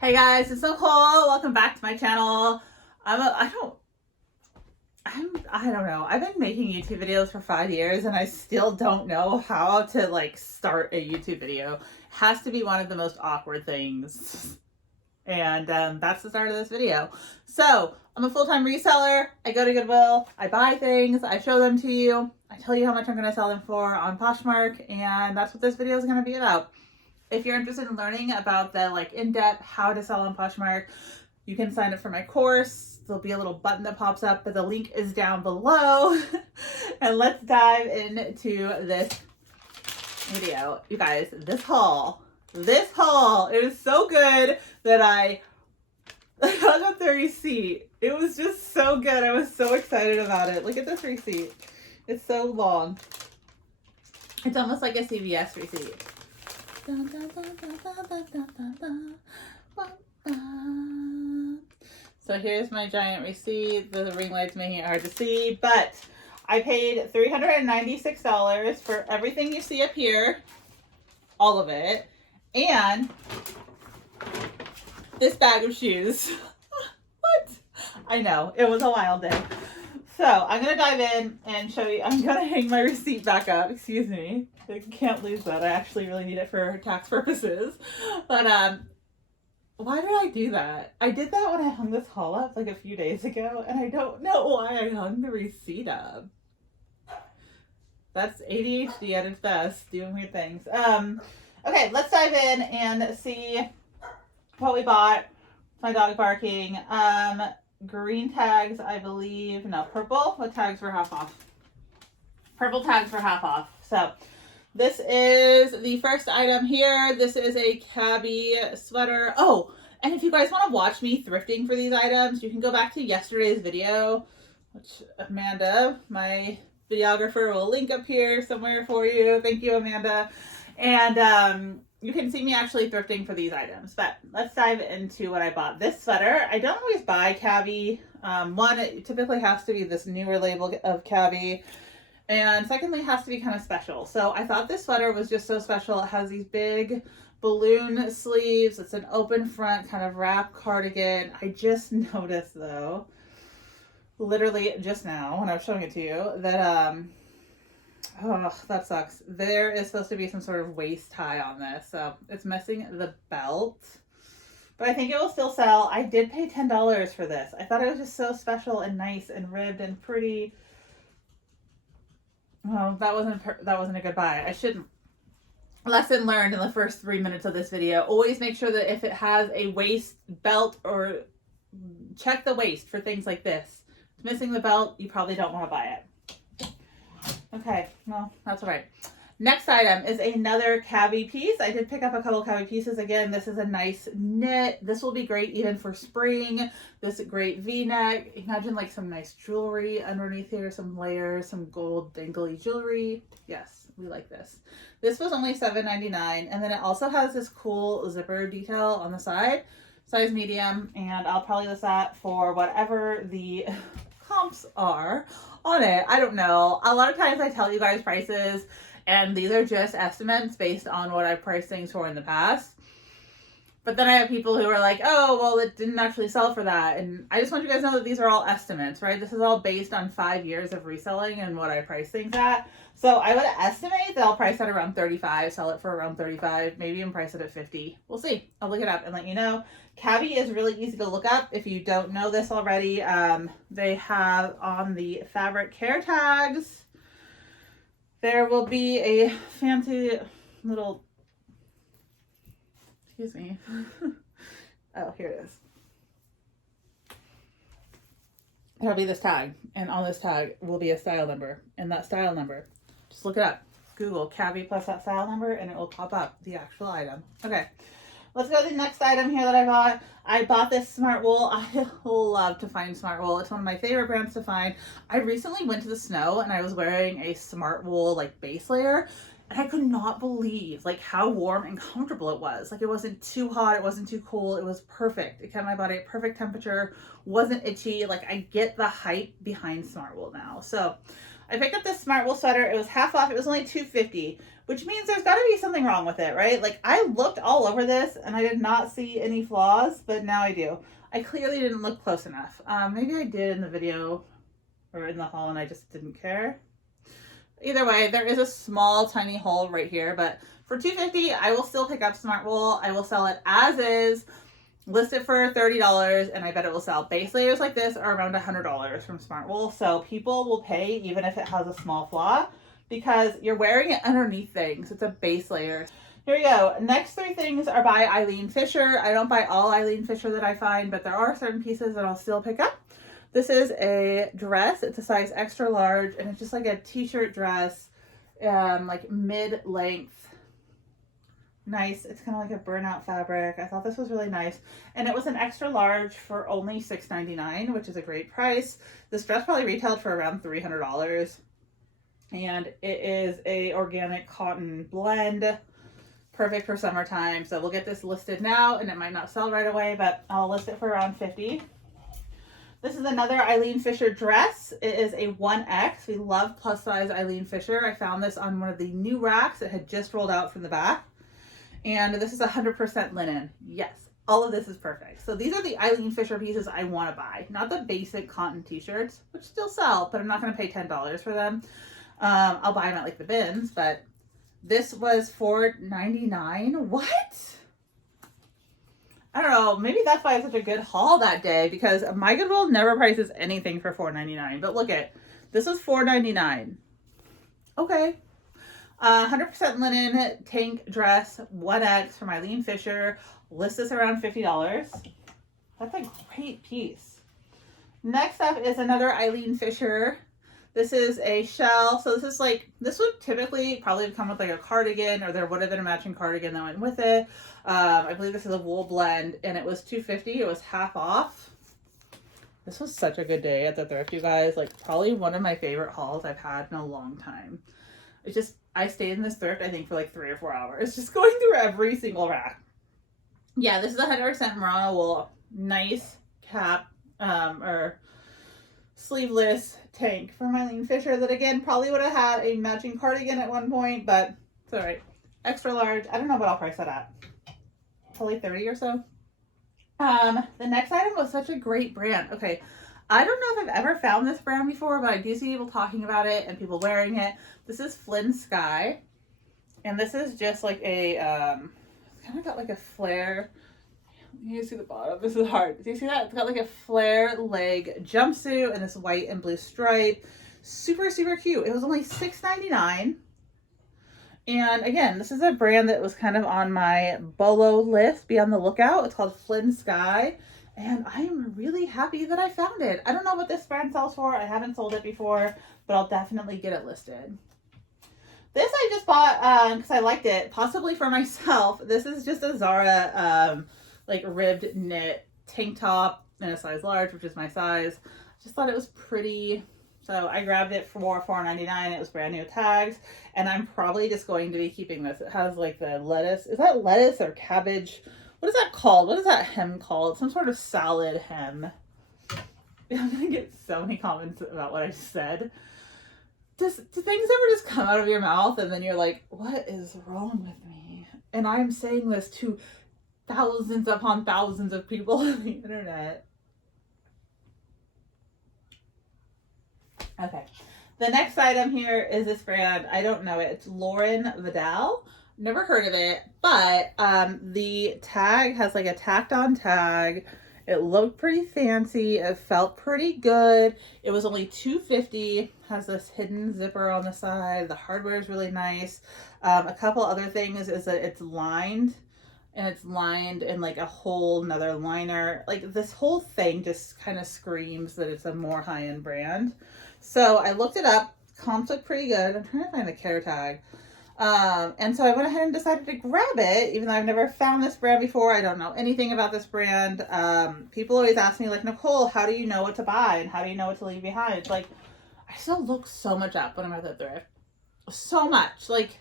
Hey guys, it's Nicole. Welcome back to my channel. I don't know. I've been making YouTube videos for 5 years and I still don't know how to like start a YouTube video. It has to be one of the most awkward things. And that's the start of this video. So I'm a full-time reseller. I go to Goodwill, I buy things, I show them to you, I tell you how much I'm going to sell them for on Poshmark, and that's what this video is going to be about. If you're interested in learning about the like in-depth how to sell on Poshmark, you can sign up for my course. There'll be a little button that pops up, but the link is down below. And let's dive into this video. You guys, this haul, it was so good that I hung up the receipt. It was just so good. I was so excited about it. Look at this receipt. It's so long. It's almost like a CVS receipt. So here's my giant receipt. The ring light's making it hard to see, but I paid $396 for everything you see up here, all of it, and this bag of shoes. What? I know, it was a wild day. So I'm gonna dive in and show you. I'm gonna hang my receipt back up. Excuse me. I can't lose that. I actually really need it for tax purposes. But why did I do that? I did that when I hung this haul up like a few days ago, and I don't know why I hung the receipt up. That's ADHD at its best, doing weird things. Okay, let's dive in and see what we bought. My dog barking. Green tags, I believe. No, purple. What tags were half off? Purple tags were half off. So this is the first item here. This is a CABI sweater. Oh, and if you guys want to watch me thrifting for these items, you can go back to yesterday's video, which Amanda, my videographer, will link up here somewhere for you. Thank you, Amanda. And you can see me actually thrifting for these items. But let's dive into what I bought. This sweater, I don't always buy CABI. One, it typically has to be this newer label of CABI. And secondly, it has to be kind of special. So I thought this sweater was just so special. It has these big balloon sleeves. It's an open front kind of wrap cardigan. I just noticed though, literally just now when I was showing it to you, that oh, that sucks. There is supposed to be some sort of waist tie on this, so it's missing the belt. But I think it will still sell. I did pay $10 for this. I thought it was just so special and nice and ribbed and pretty. Oh, that wasn't a good buy. I shouldn't. Lesson learned in the first 3 minutes of this video. Always make sure that if it has a waist belt, or check the waist for things like this. If it's missing the belt, you probably don't want to buy it. Okay, well, that's all right. Next item is another CABI piece. I did pick up a couple CABI pieces. Again, this is a nice knit. This will be great even for spring. This great V-neck. Imagine like some nice jewelry underneath here, some layers, some gold dangly jewelry. Yes, we like this. This was only $7.99, and then it also has this cool zipper detail on the side, size medium, and I'll probably list that for whatever the comps are on it. I don't know. A lot of times I tell you guys prices, and these are just estimates based on what I've priced things for in the past. But then I have people who are like, oh, well, it didn't actually sell for that. And I just want you guys to know that these are all estimates, right? This is all based on 5 years of reselling and what I price things at. So I would estimate that I'll price at around 35, sell it for around 35, maybe even price it at 50. We'll see. I'll look it up and let you know. CABI is really easy to look up if you don't know this already. They have on the fabric care tags, there will be a fancy little, excuse me. Oh, here it is. There'll be this tag, and on this tag will be a style number, and that style number, just look it up. Google CABI plus that style number, and it will pop up the actual item. Okay. Let's go to the next item here that I bought. I bought this SMARTWOOL. I love to find SMARTWOOL. It's one of my favorite brands to find. I recently went to the snow and I was wearing a SMARTWOOL like base layer, and I could not believe like how warm and comfortable it was. Like it wasn't too hot, it wasn't too cool. It was perfect. It kept my body at perfect temperature, wasn't itchy. Like I get the hype behind SMARTWOOL now. So I picked up this SMARTWOOL sweater. It was half off. It was only $2.50. which means there's got to be something wrong with it, right? Like, I looked all over this and I did not see any flaws, but now I do. I clearly didn't look close enough. Maybe I did in the video or in the haul and I just didn't care. Either way, there is a small tiny hole right here, but for $2.50, I will still pick up SMARTWOOL. I will sell it as is, list it for $30, and I bet it will sell. Base layers like this are around $100 from SMARTWOOL, so people will pay even if it has a small flaw because you're wearing it underneath things. It's a base layer. Here we go. Next three things are by EILEEN Fisher. I don't buy all EILEEN Fisher that I find, but there are certain pieces that I'll still pick up. This is a dress. It's a size extra large, and it's just like a t-shirt dress, like mid-length. Nice. It's kind of like a burnout fabric. I thought this was really nice. And it was an extra large for only $6.99, which is a great price. This dress probably retailed for around $300. And it is a organic cotton blend. Perfect for summertime. So we'll get this listed now, and it might not sell right away, but I'll list it for around $50. This is another EILEEN Fisher dress. It is a 1X. We love plus size EILEEN Fisher. I found this on one of the new racks. It had just rolled out from the back. And this is 100% linen. Yes, all of this is perfect. So these are the EILEEN Fisher pieces I want to buy. Not the basic cotton t-shirts, which still sell, but I'm not going to pay $10 for them. I'll buy them at like the bins, but this was $4.99. What? I don't know, maybe that's why it's such a good haul that day, because my Goodwill never prices anything for $4.99. But look at this, was $4.99. Okay. 100% linen tank dress, 1X from EILEEN Fisher. List this around $50. That's a great piece. Next up is another EILEEN Fisher. This is a shell. So this is like, this would typically probably come with like a cardigan, or there would have been a matching cardigan that went with it. I believe this is a wool blend, and it was $2.50. It was half off. This was such a good day at the thrift, you guys. Like, probably one of my favorite hauls I've had in a long time. It's just, I stayed in this thrift, I think, for like 3 or 4 hours, just going through every single rack. Yeah, this is 100% merino wool. Nice cap, or sleeveless tank from EILEEN Fisher that, again, probably would have had a matching cardigan at one point, but it's all right. Extra large. I don't know what I'll price that at. Probably 30 or so. The next item was such a great brand. Okay, I don't know if I've ever found this brand before, but I do see people talking about it and people wearing it. This is FLYNN SKYE, and this is just like a, it's kind of got like a flare. You see the bottom. This is hard. Do you see that? It's got like a flare leg jumpsuit and this white and blue stripe. Super, super cute. It was only $6.99. And again, this is a brand that was kind of on my BOLO list. Be on the lookout. It's called FLYNN SKYE. And I am really happy that I found it. I don't know what this brand sells for. I haven't sold it before, but I'll definitely get it listed. This I just bought because I liked it, possibly for myself. This is just a Zara like ribbed knit tank top in a size large, which is my size. Just thought it was pretty. So I grabbed it for $4.99. It was brand new tags, and I'm probably just going to be keeping this. It has like the lettuce. Is that lettuce or cabbage? What is that called? What is that hem called? Some sort of salad hem. I'm gonna get so many comments about what I just said. Do things ever just come out of your mouth and then you're like, what is wrong with me? And I'm saying this to thousands upon thousands of people on the internet. Okay, the next item here is this brand. I don't know it. It's Lauren VIDAL. Never heard of it, but the tag has like a tacked on tag. It looked pretty fancy. It felt pretty good. It was only $2.50. Has this hidden zipper on the side. The hardware is really nice. A couple other things is that it's lined, and it's lined in like a whole nother liner. Like, this whole thing just kind of screams that it's a more high-end brand. So I looked it up. Comps look pretty good. I'm trying to find the care tag. And so I went ahead and decided to grab it, even though I've never found this brand before. I don't know anything about this brand. People always ask me, like, Nicole, how do you know what to buy and how do you know what to leave behind? It's like, I still look so much up when I'm at the thrift. So much. Like,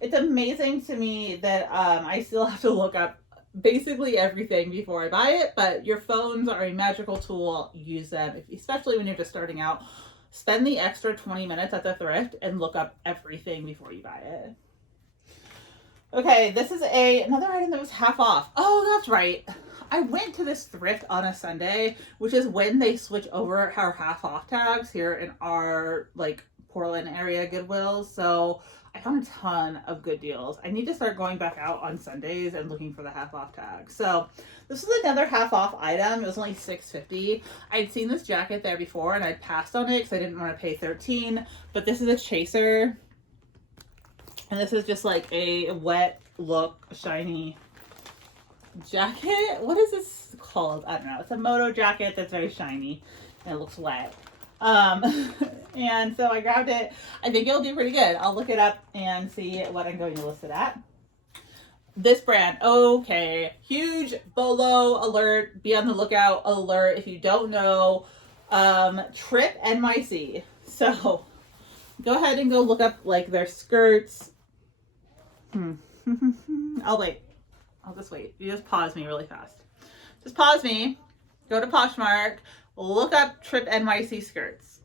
it's amazing to me that I still have to look up basically everything before I buy it, but your phones are a magical tool. Use them, especially when you're just starting out. spend the extra 20 minutes at the thrift and look up everything before you buy it. Okay, this is another item that was half off. Oh, that's right. I went to this thrift on a Sunday, which is when they switch over our half off tags here in our like Portland area Goodwill. So I found a ton of good deals. I need to start going back out on Sundays and looking for the half off tag. So this is another half off item. It was only $6.50. I'd seen this jacket there before and I'd passed on it because I didn't want to pay $13. But this is a chaser. And this is just like a wet look, shiny jacket. What is this called? I don't know. It's a moto jacket that's very shiny and it looks wet. And so I grabbed it. I think it'll do pretty good. I'll look it up and see what I'm going to list it at. This brand, okay, huge BOLO alert. Be on the lookout alert if you don't know. Trip NYC. So go ahead and go look up like their skirts. I'll wait. I'll just wait. You just pause me really fast. Just pause me. Go to Poshmark. Look up Trip NYC skirts.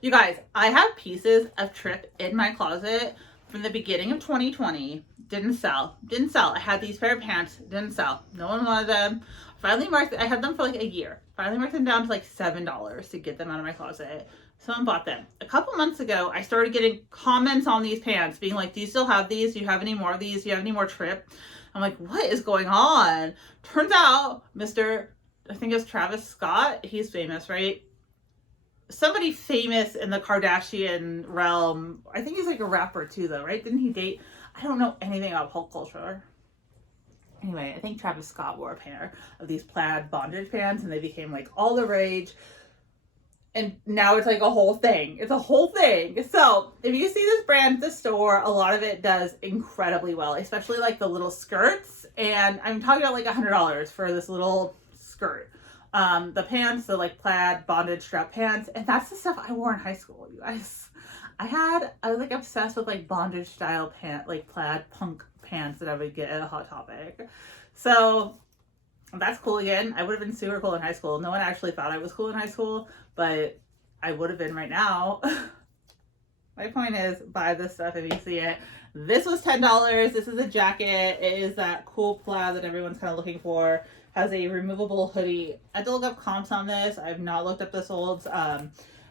You guys, I have pieces of Trip in my closet from the beginning of 2020. Didn't sell. Didn't sell. I had these pair of pants. Didn't sell. No one wanted them. Finally marked. I had them for like a year. Finally marked them down to like $7 to get them out of my closet. Someone bought them. A couple months ago, I started getting comments on these pants being like, do you still have these? Do you have any more of these? Do you have any more Trip? I'm like, what is going on? Turns out, I think it's Travis Scott. He's famous, right? Somebody famous in the Kardashian realm. I think he's like a rapper too, though, right? Didn't he date? I don't know anything about pop culture. Anyway, I think Travis Scott wore a pair of these plaid bondage pants and they became like all the rage. And now it's like a whole thing. It's a whole thing. So if you see this brand at the store, a lot of it does incredibly well, especially like the little skirts. And I'm talking about like $100 for this little skirt. The pants, the like plaid bondage strap pants. And that's the stuff I wore in high school, you guys. I was like obsessed with like bondage style pant, like plaid punk pants that I would get at a Hot Topic. So that's cool again. I would have been super cool in high school. No one actually thought I was cool in high school, but I would have been right now. My point is, buy this stuff if you see it. This was $10. This is a jacket. It is that cool plaid that everyone's kind of looking for. Has a removable hoodie. I had to look up comps on this. I've not looked up the solds,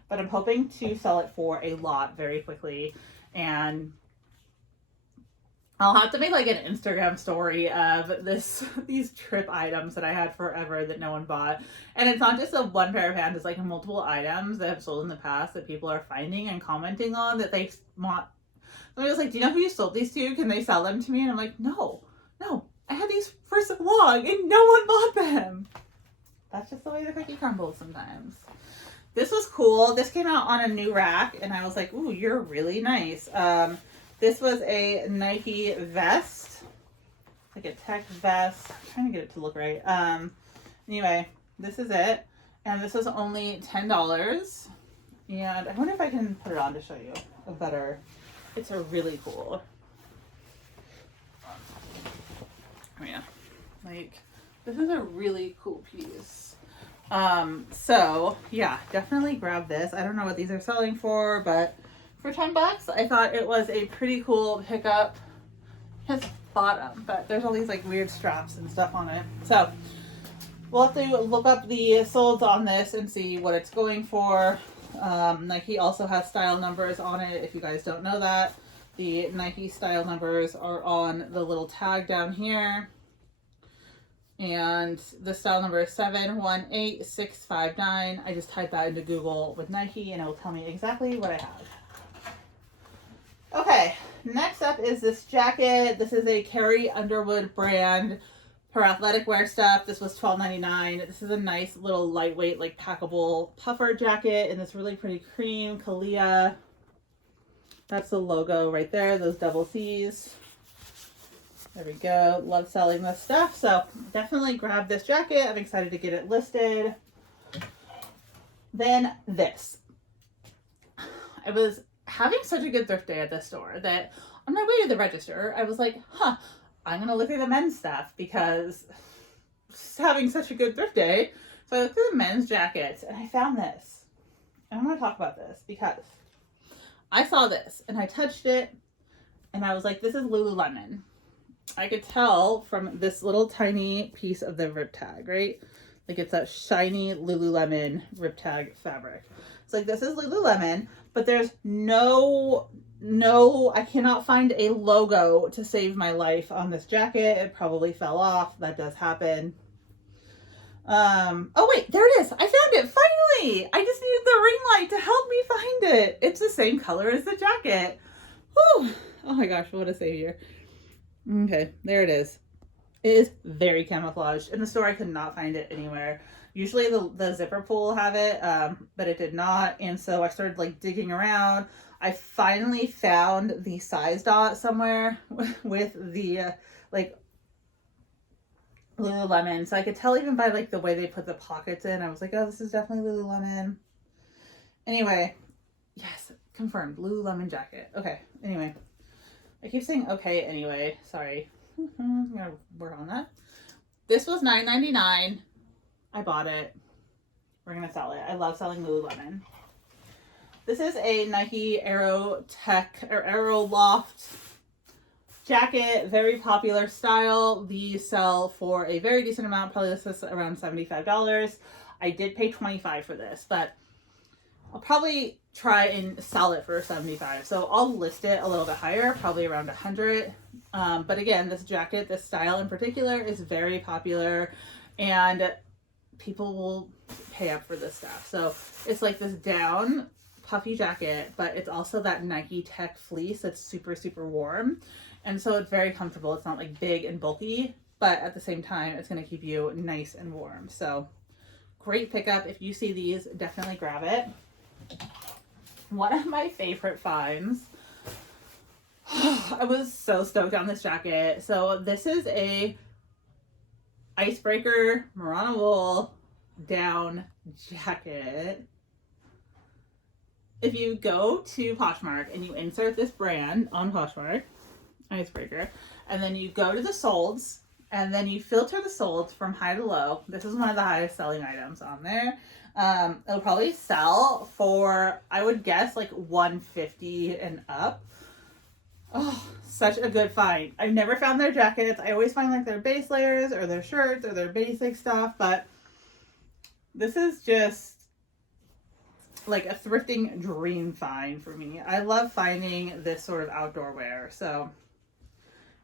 but I'm hoping to sell it for a lot very quickly. And I'll have to make like an Instagram story of these Trip items that I had forever that no one bought. And it's not just a one pair of pants, it's like multiple items that have sold in the past that people are finding and commenting on that they want. Somebody was like, do you know who you sold these to? Can they sell them to me? And I'm like, no, I had these for so long and no one bought them. That's just the way the cookie crumbles sometimes. This was cool. This came out on a new rack and I was like, ooh, you're really nice. This was a Nike vest, like a tech vest. I'm trying to get it to look right. Anyway, this is it. And this was only $10. And I wonder if I can put it on to show you a better, it's a really cool. Oh yeah, like this is a really cool piece. So yeah, definitely grab this. I don't know what these are selling for, but for $10, I thought it was a pretty cool pickup. His bottom, but there's all these like weird straps and stuff on it. So we'll have to look up the solds on this and see what it's going for. Nike also has style numbers on it. If you guys don't know that, the Nike style numbers are on the little tag down here. And the style number is 718659. I just typed that into Google with Nike and it will tell me exactly what I have. Okay, next up is this jacket. This is a CARRIE Underwood brand for athletic wear stuff. This was $12.99. This is a nice little lightweight, like packable puffer jacket in this really pretty cream Kalia. That's the logo right there, those double C's. There we go. Love selling this stuff. So definitely grab this jacket. I'm excited to get it listed. Then this. I was having such a good thrift day at this store that on my way to the register, I was like, I'm going to look at the men's stuff because just having such a good thrift day. So I looked at the men's jackets and I found this. I want to talk about this because I saw this and I touched it and I was like, this is Lululemon. I could tell from this little tiny piece of the rip tag, right? Like it's that shiny Lululemon rip tag fabric. It's like, this is Lululemon, but there's no, I cannot find a logo to save my life on this jacket. It probably fell off. That does happen. Oh wait, there it is. I found it finally. I just needed the ring light to help me find it. It's the same color as the jacket. Whew. Oh my gosh, what a savior. Okay, there it is. It is very camouflaged. In the store, I could not find it anywhere. Usually the zipper pull will have it, but it did not. And so I started like digging around. I finally found the size dot somewhere with the like Lululemon. So I could tell even by like the way they put the pockets in. I was like, oh, this is definitely Lululemon. Anyway, yes, confirmed. Lululemon jacket. Okay, anyway. I keep saying okay anyway. Sorry. I'm gonna work on that. This was $9.99. I bought it. We're gonna sell it. I love selling Lululemon. This is a Nike Aero Tech or Aero Loft jacket. Very popular style. These sell for a very decent amount. Probably this is around $75. I did pay $25 for this, but I'll probably try and sell it for $75. So I'll list it a little bit higher, probably around $100. But again, this jacket, this style in particular, is very popular and people will pay up for this stuff. So it's like this down puffy jacket, but it's also that Nike Tech fleece that's super, super warm. And so it's very comfortable. It's not like big and bulky, but at the same time, it's going to keep you nice and warm. So great pickup. If you see these, definitely grab it. One of my favorite finds. I was so stoked on this jacket. So this is a ICEBREAKER MERINO wool down jacket. If you go to Poshmark and you insert this brand on Poshmark, ICEBREAKER, and then you go to the solds and then you filter the solds from high to low. This is one of the highest selling items on there. It'll probably sell for, I would guess, like $150 and up. Oh, such a good find. I've never found their jackets. I always find like their base layers or their shirts or their basic stuff, but this is just like a thrifting dream find for me. I love finding this sort of outdoor wear. So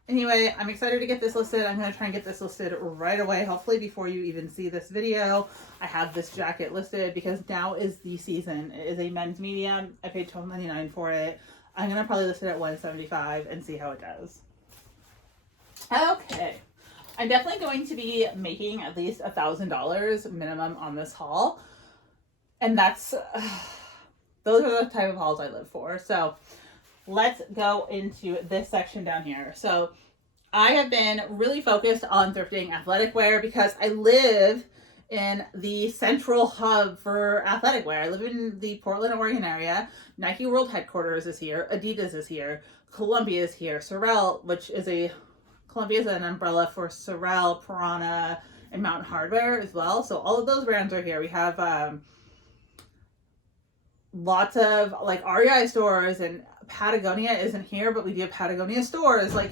anyway, I'm excited to get this listed. I'm going to try and get this listed right away. Hopefully before you even see this video, I have this jacket listed because now is the season. It is a men's medium. I paid $12.99 for it. I'm going to probably list it at $175 and see how it does. Okay. I'm definitely going to be making at least $1,000 minimum on this haul. And that's, those are the type of hauls I live for. So let's go into this section down here. So I have been really focused on thrifting athletic wear because I live in the central hub for athletic wear. I live in the Portland, Oregon area. Nike World Headquarters is here. Adidas is here. Columbia is here. SOREL, which is Columbia is an umbrella for SOREL, Piranha, and Mountain Hardwear as well. So all of those brands are here. We have lots of like REI stores, and Patagonia isn't here, but we do have Patagonia stores. Like,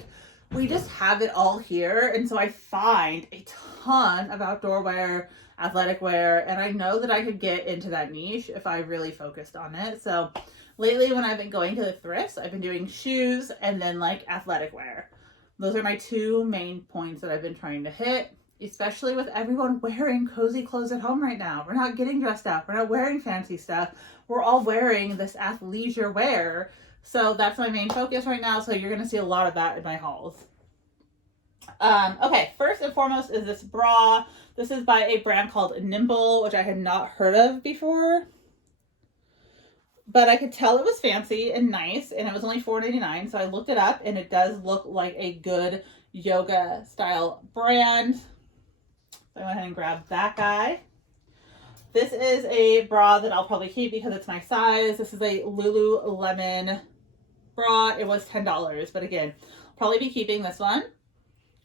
we just have it all here. And so I find a ton of outdoor wear, athletic wear, and I know that I could get into that niche if I really focused on it. So lately when I've been going to the thrifts, I've been doing shoes and then like athletic wear. Those are my two main points that I've been trying to hit, especially with everyone wearing cozy clothes at home right now. We're not getting dressed up. We're not wearing fancy stuff. We're all wearing this athleisure wear. So that's my main focus right now. So you're going to see a lot of that in my hauls. Okay, first and foremost is this bra. This is by a brand called NIMBLE, which I had not heard of before. But I could tell it was fancy and nice, and it was only $4.99. So I looked it up, and it does look like a good yoga style brand. So I went ahead and grabbed that guy. This is a bra that I'll probably keep because it's my size. This is a Lululemon bra. It was $10, but again, I'll probably be keeping this one.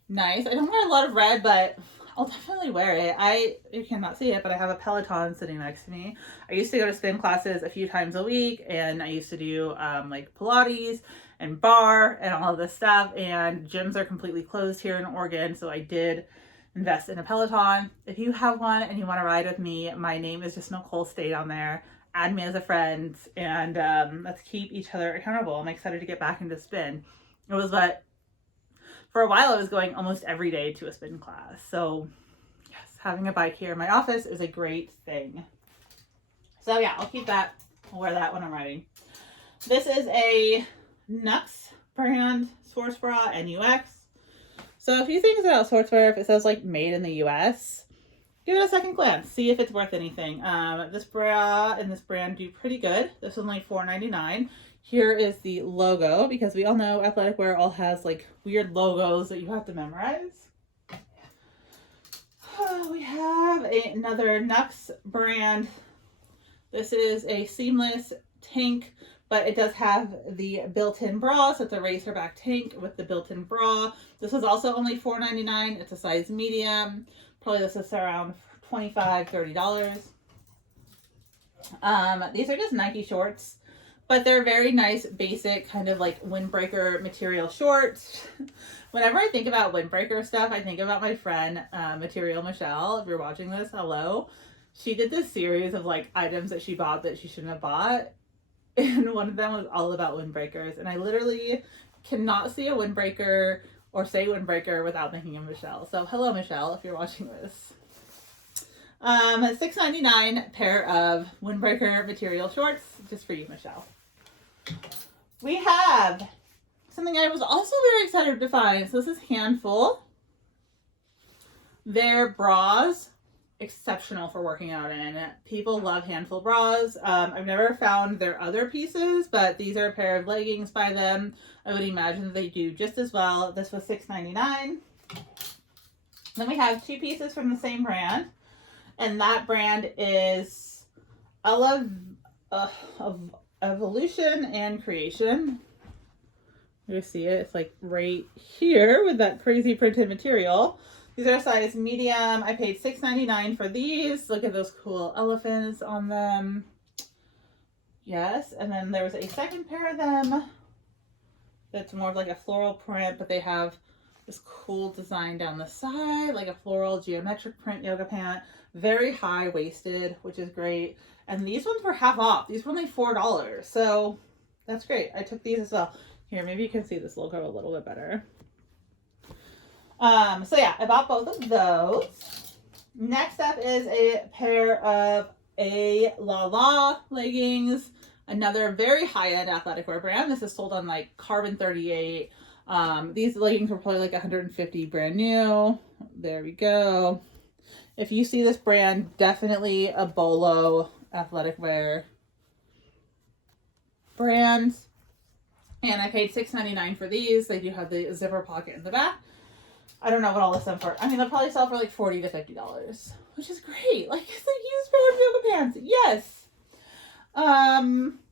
Nice. I don't wear a lot of red, but I'll definitely wear it. You cannot see it, but I have a Peloton sitting next to me. I used to go to spin classes a few times a week, and I used to do like Pilates and bar and all of this stuff, and gyms are completely closed here in Oregon, so I did invest in a Peloton. If you have one and you want to ride with me, my name is just Nicole. Stay on there. Add me as a friend, and let's keep each other accountable. I'm excited to get back into spin. It was what, for a while I was going almost every day to a spin class. So yes, having a bike here in my office is a great thing. So yeah, I'll keep that. I'll wear that when I'm riding. This is a Nux brand sports bra, NUX. So a few things about sportswear. If it says like made in the US, give it a second glance. See if it's worth anything. This bra and this brand do pretty good. This is only $4.99. Here is the logo, because we all know athletic wear all has like weird logos that you have to memorize. We have another Nux brand. This is a seamless tank, but it does have the built-in bra, so it's a racer back tank with the built-in bra. This is also only $4.99. It's a size medium. Probably this is around $25, $30. These are just Nike shorts, but they're very nice, basic, kind of like windbreaker material shorts. Whenever I think about windbreaker stuff, I think about my friend, Material Michelle. If you're watching this, hello. She did this series of like items that she bought that she shouldn't have bought. And one of them was all about windbreakers. And I literally cannot see a windbreaker or say windbreaker without thinking of Michelle. So hello, Michelle, if you're watching this. $6.99 pair of windbreaker material shorts, just for you, Michelle. We have something I was also very excited to find. So this is Handful. Their bras, exceptional for working out in. People love Handful bras. I've never found their other pieces, but these are a pair of leggings by them. I would imagine that they do just as well. This was $6.99. Then we have two pieces from the same brand, and that brand is Evolution and Creation. You see it? It's like right here with that crazy printed material. These are a size medium. I paid $6.99 for these. Look at those cool elephants on them. Yes, and then there was a second pair of them that's more of like a floral print, but they have this cool design down the side, like a floral geometric print yoga pant. Very high-waisted, which is great. And these ones were half off. These were only $4, so that's great. I took these as well. Here, maybe you can see this logo a little bit better. So yeah, I bought both of those. Next up is a pair of ALALA leggings. Another very high-end athletic wear brand. This is sold on like Carbon 38. These leggings were probably like $150 brand new. There we go. If you see this brand, definitely a Bolo athletic wear brand. And I paid $6.99 for these. They do have the zipper pocket in the back. I don't know what I'll list them for. I mean, they'll probably sell for like $40 to $50, which is great. Like, it's a used pair of yoga pants. Yes.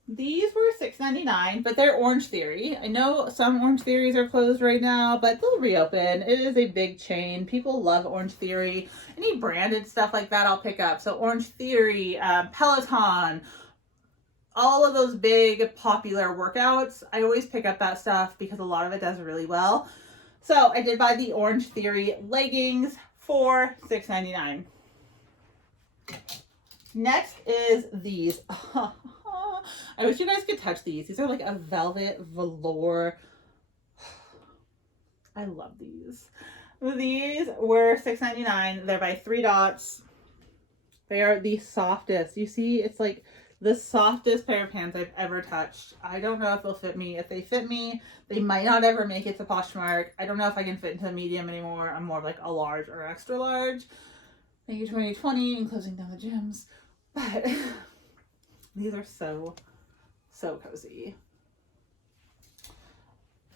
These were $6.99, but they're Orange Theory. I know some Orange Theories are closed right now, but they'll reopen. It is a big chain. People love Orange Theory. Any branded stuff like that, I'll pick up. So Orange Theory, Peloton, all of those big popular workouts, I always pick up that stuff because a lot of it does really well. So I did buy the Orange Theory leggings for $6.99. Next is these. I wish you guys could touch these. These are like a velvet velour. I love these. These were $6.99. They're by 3 Dots. They are the softest. You see, it's like the softest pair of pants I've ever touched. I don't know if they'll fit me. If they fit me, they might not ever make it to Poshmark. I don't know if I can fit into a medium anymore. I'm more of like a large or extra large. Thank you 2020 and closing down the gyms. But these are so cozy.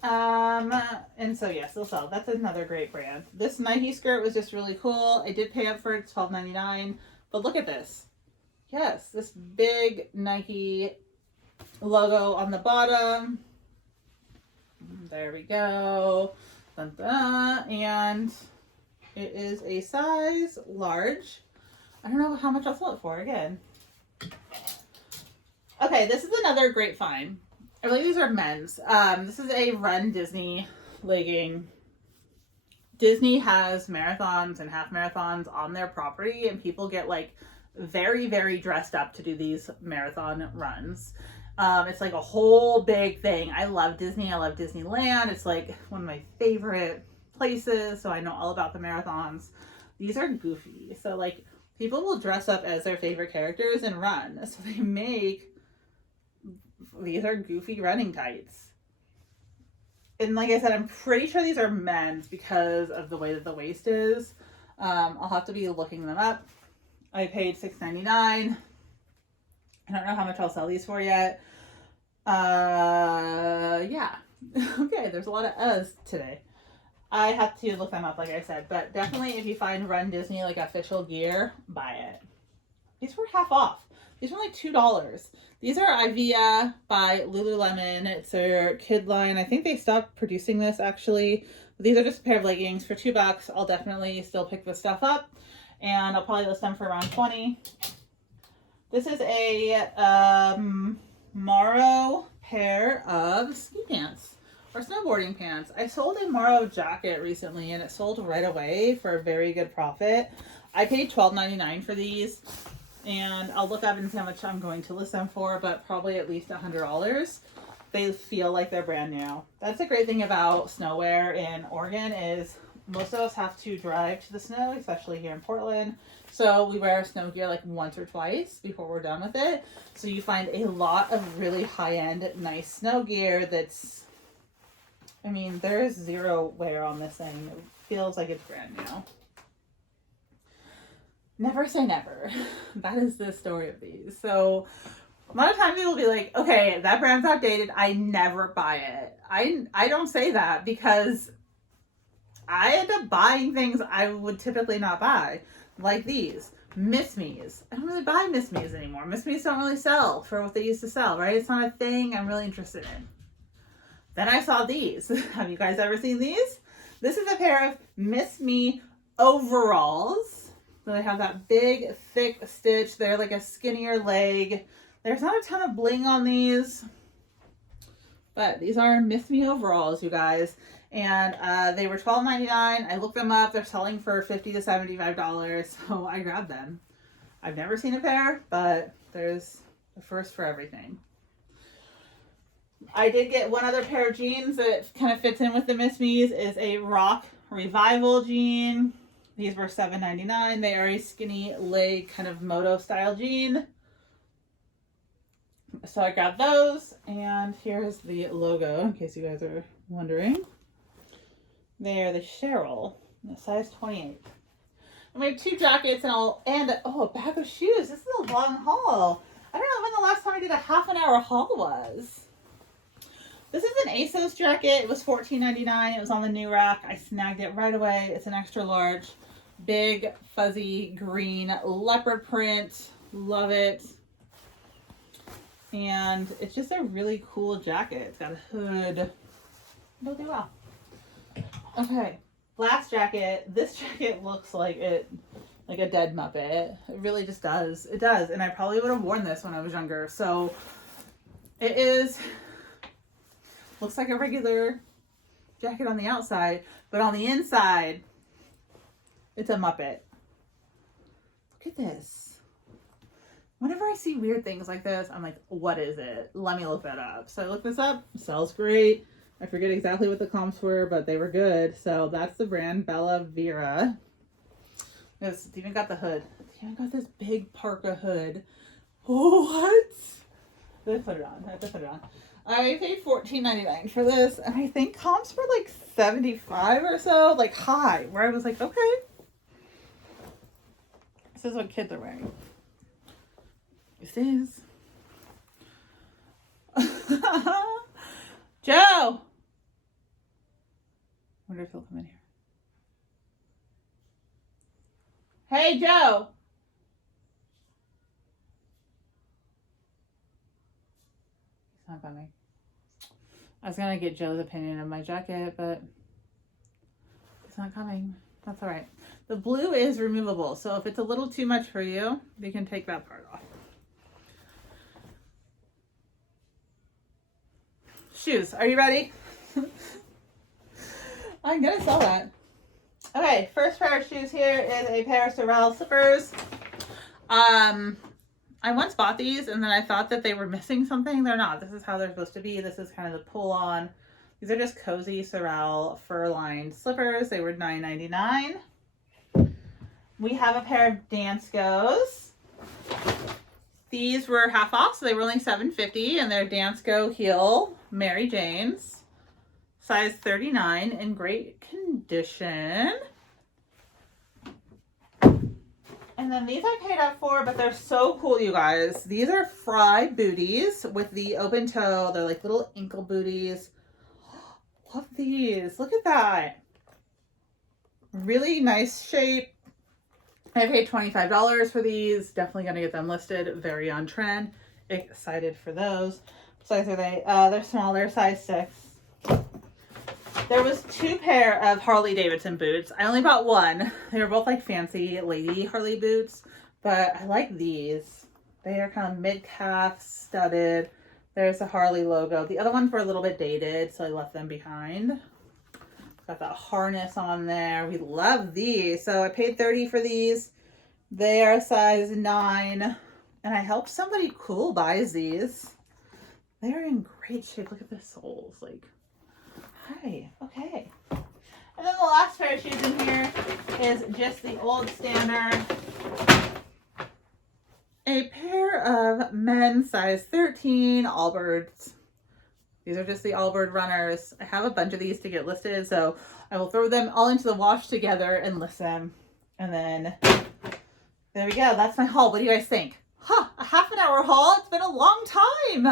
And so yes, they'll sell. That's another great brand. This Nike skirt was just really cool. I did pay up for it. It's $12.99. But look at this. Yes, this big Nike logo on the bottom. There we go. Dun, dun. And It is a size large. I don't know how much I'll sell it for again. Okay, this is another great find. I believe these are men's. This is a Run Disney legging. Disney has marathons and half marathons on their property, and people get like very, very dressed up to do these marathon runs. It's like a whole big thing. I love Disney. I love Disneyland. It's like one of my favorite places, so I know all about the marathons. These are goofy. So like people will dress up as their favorite characters and run. So they make, these are goofy running tights. And like I said, I'm pretty sure these are men's because of the way that the waist is. I'll have to be looking them up. I paid $6.99. I don't know how much I'll sell these for yet. Yeah. Okay, there's a lot of Us today. I have to look them up, like I said. But definitely if you find Run Disney like official gear, buy it. These were half off. These were like $2. These are Ivea by Lululemon. It's their kid line. I think they stopped producing this actually. These are just a pair of leggings for $2. I'll definitely still pick this stuff up, and I'll probably list them for around $20. This is a MORROW pair of ski pants or snowboarding pants. I sold a MORROW jacket recently and it sold right away for a very good profit. I paid $12.99 for these. And I'll look up and see how much I'm going to list them for, but probably at least $100. They feel like they're brand new. That's the great thing about snowwear in Oregon is most of us have to drive to the snow, especially here in Portland. So we wear snow gear like once or twice before we're done with it. So you find a lot of really high-end, nice snow gear that's, I mean, there's zero wear on this thing. It feels like it's brand new. Never say never. That is the story of these. So a lot of times people will be like, okay, that brand's outdated. I never buy it. I don't say that because I end up buying things I would typically not buy. Like these. Miss Me's. I don't really buy Miss Me's anymore. Miss Me's don't really sell for what they used to sell, right? It's not a thing I'm really interested in. Then I saw these. Have you guys ever seen these? This is a pair of Miss Me overalls. So they have that big, thick stitch. They're like a skinnier leg. There's not a ton of bling on these, but these are Miss Me overalls, you guys. And they were $12.99. I looked them up. They're selling for $50 to $75, so I grabbed them. I've never seen a pair, but there's a first for everything. I did get one other pair of jeans that kind of fits in with the Miss Me's. Is a Rock Revival jean. These were $7.99. They are a skinny leg kind of moto style jean. So I grabbed those, and here's the logo in case you guys are wondering. They are the Cheryl, size 28. And we have 2 jackets and a bag of shoes. This is a long haul. I don't know when the last time I did a half-an-hour haul was. This is an ASOS jacket. It was $14.99. It was on the new rack. I snagged it right away. It's an extra large. Big, fuzzy, green, leopard print. Love it. And it's just a really cool jacket. It's got a hood. It'll do well. Okay, last jacket. This jacket looks like a dead Muppet. It really just does. It does. And I probably would have worn this when I was younger. So it is, looks like a regular jacket on the outside, but on the inside, it's a Muppet. Look at this. Whenever I see weird things like this, I'm like, what is it? Let me look that up. So I looked this up. It sells great. I forget exactly what the comps were, but they were good. So that's the brand, Bella Vera. It's even got the hood. It's even got this big parka hood. What? Let's put it on. I have to put it on. I paid $14.99 for this, and I think comps were like 75 or so, like high, where I was like, okay. This is what kids are wearing. This is. Joe! I wonder if he'll come in here. Hey, Joe! He's not coming. I was gonna get Joe's opinion of my jacket, but he's not coming. That's all right. The blue is removable, so if it's a little too much for you, you can take that part off. Shoes, are you ready? I'm gonna sell that. Okay, first pair of shoes here is a pair of SOREL slippers. I once bought these and then I thought that they were missing something. They're not. This is how they're supposed to be. This is kind of the pull on. These are just cozy SOREL fur lined slippers. They were $9.99. We have a pair of DANSKOs. These were half off, so they were only $7.50, and they're DANSKO heel Mary Janes, size 39, in great condition. And then these I paid up for, but they're so cool, you guys. These are FRYE booties with the open toe. They're like little ankle booties. Love these. Look at that. Really nice shape. I paid $25 for these. Definitely going to get them listed. Very on trend. Excited for those. What size are they? They're smaller, size 6. There was 2 pair of Harley Davidson boots. I only bought one. They were both like fancy lady Harley boots, but I like these. They are kind of mid-calf studded. There's the Harley logo. The other ones were a little bit dated, so I left them behind. Got that harness on there. We love these. So I paid $30 for these. They are size 9. And I helped somebody cool buys these. They're in great shape. Look at the soles. Like, hi. Okay. And then the last pair of shoes in here is just the old standard. A pair of men's size 13 Allbirds. These are just the Allbird runners. I have a bunch of these to get listed, so I will throw them all into the wash together and list them. And then there we go. That's my haul. What do you guys think? Huh, a half an hour haul. It's been a long time.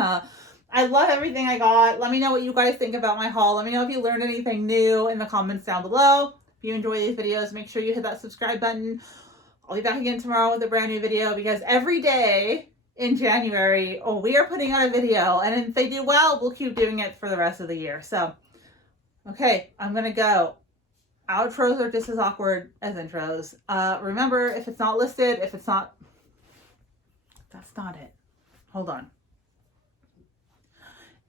I love everything I got. Let me know what you guys think about my haul. Let me know if you learned anything new in the comments down below. If you enjoy these videos, make sure you hit that subscribe button. I'll be back again tomorrow with a brand new video because every day in January, we are putting out a video, and if they do well, we'll keep doing it for the rest of the year. So, okay, I'm gonna go. Outros are just as awkward as intros. Remember, if it's not listed, if it's not, that's not it. Hold on.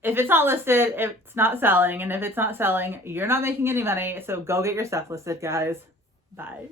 If it's not listed, it's not selling, and if it's not selling, you're not making any money. So go get your stuff listed, guys. Bye.